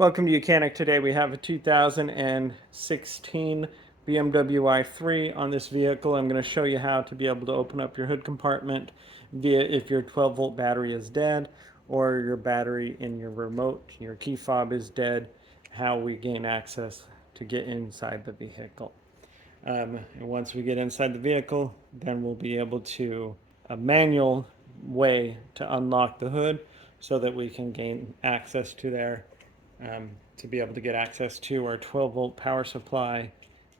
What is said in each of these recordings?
Welcome to Mechanic. Today we have a 2016 BMW i3 on this vehicle. I'm going to show you how to be able to open up your hood compartment via if your 12-volt battery is dead or your battery in your remote, your key fob is dead, how we gain access to get inside the vehicle. And once we get inside the vehicle, then we'll be able to a manual way to unlock the hood so that we can gain access to there to be able to get access to our 12-volt power supply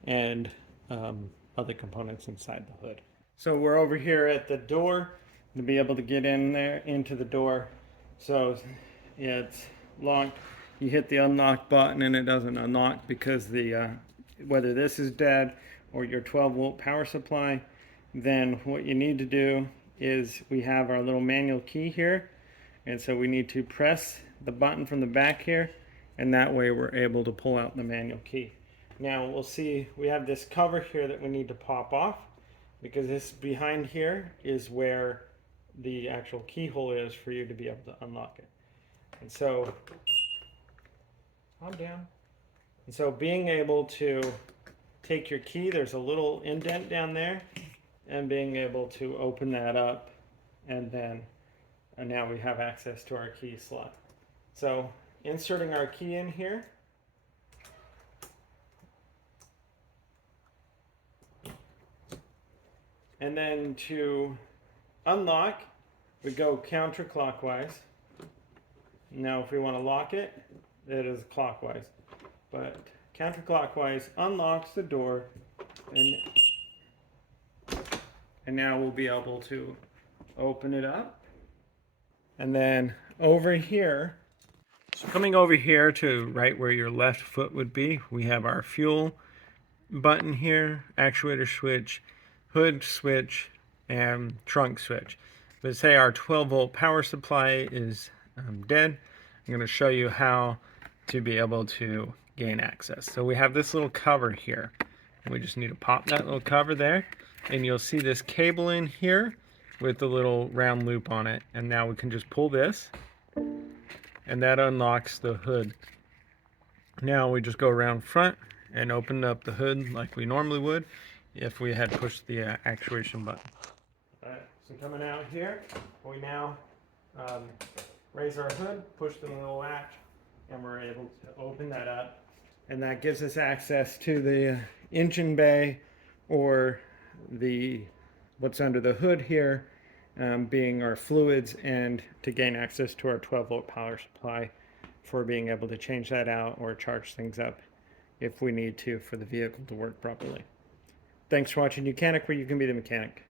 and other components inside the hood. So we're over here at the door to be able to get in there into the door. So yeah, it's locked. You hit the unlock button and it doesn't unlock because the whether this is dead or your 12-volt power supply. Then what you need to do is we have our little manual key here, and so we need to press the button from the back here, and that way we're able to pull out the manual key. Now we'll see, we have this cover here that we need to pop off because this behind here is where the actual keyhole is for you to be able to unlock it. And so, calm down. And so being able to take your key, there's a little indent down there, and being able to open that up, and then now we have access to our key slot. So inserting our key in here, and then to unlock we go counterclockwise. Now if we want to lock it, it is clockwise, but counterclockwise unlocks the door, and now we'll be able to open it up. And then over here, so coming over here to right where your left foot would be, we have our fuel button here, actuator switch, hood switch, and trunk switch. But say our 12-volt power supply is dead, I'm going to show you how to be able to gain access. So we have this little cover here, and we just need to pop that little cover there, and you'll see this cable in here with the little round loop on it, and now we can just pull this, and that unlocks the hood. Now we just go around front and open up the hood like we normally would if we had pushed the actuation button. Alright, so coming out here, we now raise our hood, push the little latch, and we're able to open that up, and that gives us access to the engine bay, or the what's under the hood here, being our fluids, and to gain access to our 12-volt power supply for being able to change that out or charge things up if we need to for the vehicle to work properly. Thanks for watching Mechanic, where you can be the mechanic.